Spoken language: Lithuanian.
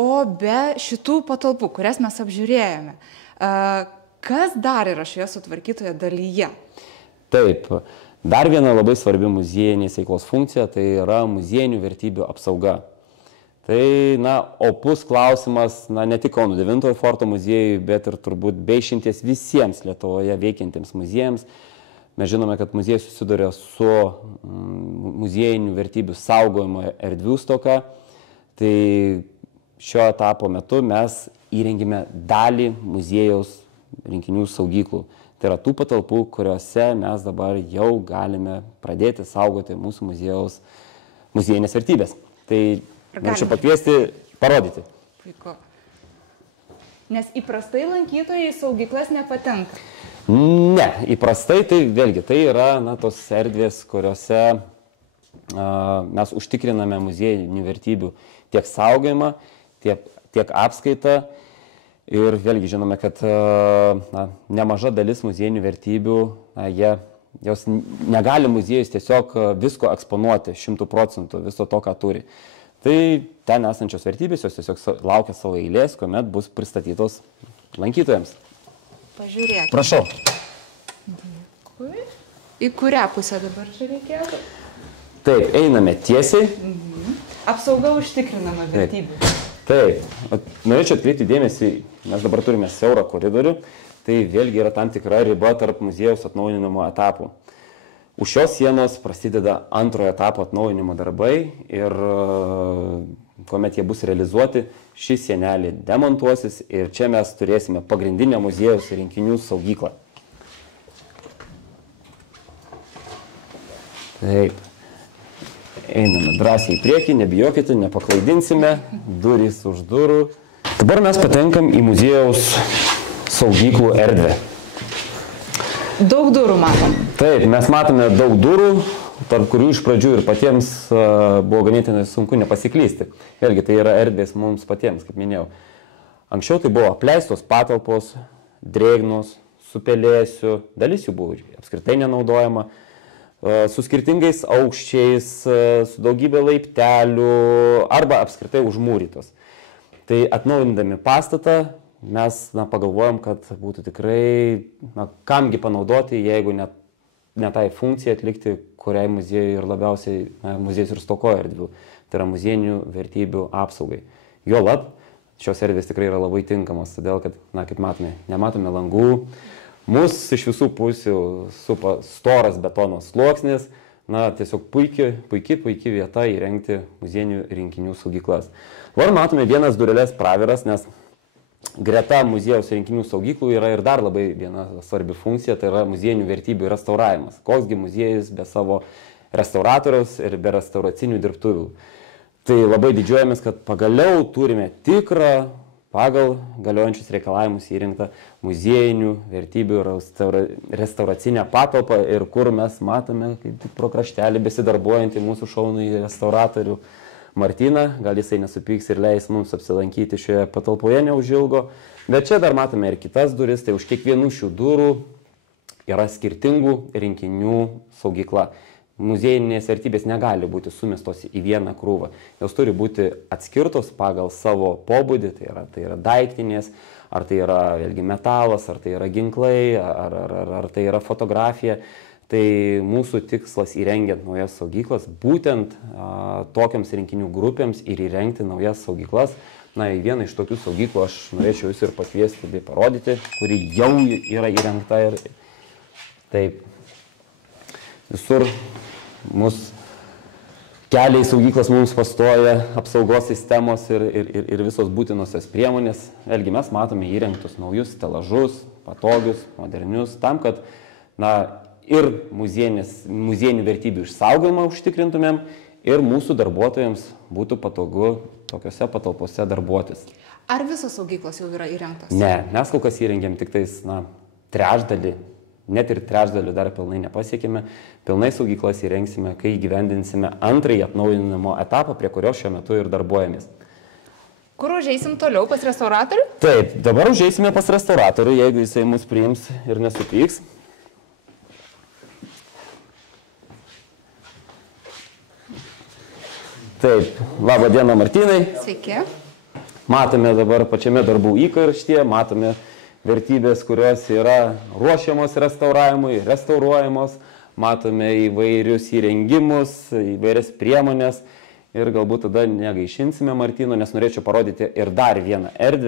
O be šitų patalpų, kurias mes apžiūrėjome, kas dar yra šioje sutvarkytoje dalyje? Taip, dar viena labai svarbi muziejinės veiklos funkcija, tai yra muziejinių vertybių apsauga. Tai, opus klausimas, ne tik Kauno 9-ojo forto muziejui, bet ir turbūt be išimties visiems Lietuvoje veikiantiems muziejams. Mes žinome, kad muziejus susiduria su muziejinių vertybių saugojimo erdvių stoka. Tai šio etapo metu mes įrengėme dalį muziejaus rinkinių saugyklų. Tai yra tų patalpų, kuriuose mes dabar jau galime pradėti saugoti mūsų muziejaus muziejinės vertybės. Tai norėčiau pakviesti parodyti. Puiku. Nes įprastai lankytojai į saugyklas nepatenka. Ne, įprastai tai vėlgi tai yra tos erdvės, kuriuose mes užtikriname muziejinių vertybių tiek saugojimą, tiek apskaitą. Ir vėlgi žinome, kad nemaža dalis muziejinių vertybių, jos negali muziejus tiesiog visko eksponuoti 100% viso to, ką turi. Tai ten esančios vertybės, jos tiesiog laukia savo eilės, kuomet bus pristatytos lankytojams. Pažiūrėkime. Prašau. Dėkui. Į kurią pusę dabar čia reikėtų? Taip, einame tiesiai. Apsauga užtikrinama vertybių. Taip. Norėčiau atkreipti dėmesį, mes dabar turime siaurą koridorių, tai vėlgi yra tam tikra riba tarp muziejaus atnaujinimo etapų. Už šios sienos prasideda antrojo etapo atnaujinimo darbai ir kuomet jie bus realizuoti, ši sienelė demontuosis ir čia mes turėsime pagrindinę muziejaus rinkinių saugyklą. Taip. Einame drąsiai į priekį, nebijokite, nepaklaidinsime, durys už durų. Dabar mes patenkam į muziejaus saugyklų erdvę. Daug durų matom. Taip, mes matome daug durų, tarp kurių iš pradžių ir patiems buvo ganėtinai sunku nepasiklysti. Vėlgi, tai yra erdvės mums patiems, kaip minėjau. Anksčiau tai buvo apleistos patalpos, drėgnos, su pelėsiu, dalis jų buvo apskritai nenaudojama, su skirtingais aukščiais, su daugybė laiptelių arba apskritai užmūrytos. Tai atnaujindami pastatą, mes pagalvojom, kad būtų tikrai, kamgi panaudoti, jeigu ne tai funkcijai atlikti, kuriai muziejui ir labiausiai muziejus ir stokoja erdvių. Tai yra muziejinių vertybių apsaugai. Juolab, šios erdvės tikrai yra labai tinkamos, todėl kad, kaip matome, nematome langų, mus iš visų pusių supa storas betono sluoksnis, tiesiog puikiai vieta įrengti muziejinių rinkinių saugyklas. Dabar matome vienas dureles praviras, nes greta muziejaus rinkinių saugyklų yra ir dar labai viena svarbi funkcija, tai yra muziejinių vertybių restauravimas. Koksgi muziejus be savo restauratoriaus ir be restauracinių dirbtuvių. Tai labai didžiuojamės, kad pagaliau turime tikrą, pagal galiojančius reikalavimus įrengtą muziejinių vertybių restauracinę patalpą ir kur mes matome, kaip pro kraštelį besidarbuojantį mūsų šaunų restauratorių Martyną, gal jisai nesupyks ir leis mums apsilankyti šioje patalpoje neužilgo. Bet čia dar matome ir kitas duris, tai už kiekvienų šių durų yra skirtingų rinkinių saugykla. Muziejinės vertybės negali būti sumestos į vieną krūvą. Jos turi būti atskirtos pagal savo pobūdį, tai yra daiktinės, ar tai yra vėlgi metalas, ar tai yra ginklai, ar tai yra fotografija. Tai mūsų tikslas įrengiant naujas saugyklas, būtent tokiams rinkinių grupėms ir įrengti naujas saugyklas. Į vieną iš tokių saugyklų aš norėčiau jūs ir pakviesti bei parodyti, kuri jau yra įrengta. Taip, visur mus kelia į saugyklas, mums pastoja apsaugos sistemos ir visos būtinosios priemonės. Vėlgi mes matome įrengtus naujus stelažus, patogius, modernius, tam, kad ir muziejinių vertybių išsaugojimą užtikrintumėm ir mūsų darbuotojams būtų patogu tokiuose patalpose darbuotis. Ar visos saugyklos jau yra įrengtos? Ne, mes kol kas įrengėm tik tais trečdalį, net ir trečdalį dar pilnai nepasiekėme. Pilnai saugyklas įrengsime, kai įgyvendinsime antrąjį atnaujinimo etapą, prie kurio šiuo metu ir darbuojamės. Kur užeisim toliau, pas restauratorių? Taip, dabar užeisime pas restauratorių, jeigu jisai mus priims ir nesupyks. Taip, labą dieną Martynai. Sveiki. Matome dabar pačiame darbų įkarštyje, matome vertybės, kurios yra ruošiamos restauravimui, restauruojamos, matome įvairius įrengimus, įvairias priemonės ir galbūt tada negaišinsime Martyno, nes norėčiau parodyti ir dar vieną erdvę.